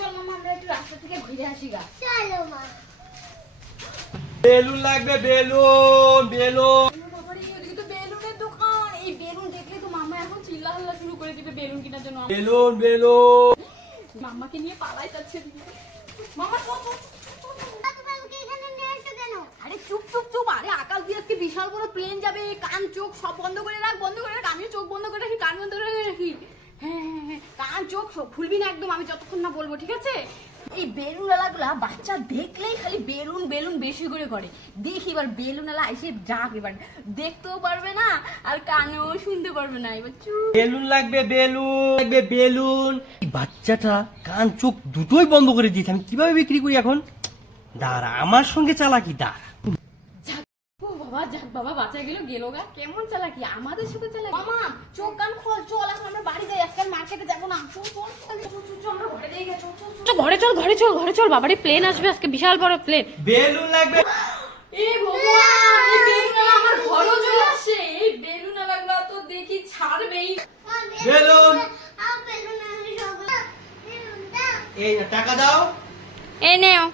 চল মামা আমরা একটু রাস্তা থেকে ঘুরে আসি গা। চলো মা। বেলুন লাগবে, বেলুন বেলুন। বাবারে ওদিকে তো বেলুনের দোকান, এই বেলুন দেখলে তো মামা এখন চিল্লা হাল্লা শুরু করে দিবে বেলুন কেনার জন্য। Balloon balloon. মাম্মাকে নিয়ে পালাই যাচ্ছে। মামা চল চল। তোমাকে এখানে নিয়ে আসছো কেন? আরে চুপ চুপ চুপ, আরে আকাশ দিয়ে আজকে বিশাল বড় প্লেন যাবে, কান চোখ সব বন্ধ করে রাখ, বন্ধ করে রাখ। আমিও চোখ বন্ধ করে রাখি, কান বন্ধ করে রাখি। হ্যাঁ হ্যাঁ হ্যাঁ, কান চোখ সব খুলবি না একদম, আমি যতক্ষণ না বলবো, ঠিক আছে? এই বেলুন আলাগুলা বাচ্চা দেখলেই খালি বেলুন বেলুন বেশি করে করে। দেখি এবার বেলুন আলা এসে যাক, এবার দেখতেও পারবে না আর কানেও শুনতে পারবে না। এবার চুপ। বেলুন লাগবে, বেলুন লাগবে, বেলুন। বাচ্চাটা কান চোখ দুটোই বন্ধ করে দিয়েছে, আমি কিভাবে বিক্রি করি এখন? দাঁড়া, আমার সঙ্গে চালাকি দাঁড়া। ও বাবা, যাক বাবা, বাঁচা গেল গেল গা। কেমন চালাকি, আমাদের সাথে চালাকি। মামা চোখ কান খোল, চল এখন আমরা বাড়ি যাই, আজকাল মার্কেটে যাবো না। চল চল চল, আমরা ঘরে যাই। চল ঘরে চল, ঘরে চল, ঘরে চল। বাবারে প্লেন আসবে আজকে, বিশাল বড় প্লেন। বেলুন লাগবে। এ ভগবান, এই বেলুনওয়ালা আমার ঘরও চলে আসে। এই বেলুনওয়ালা তো দেখি ছাড়বেই। বেলুন। বেলুন আমি সব বেলুন দাও। এই না, টাকা দাও। এই নেও।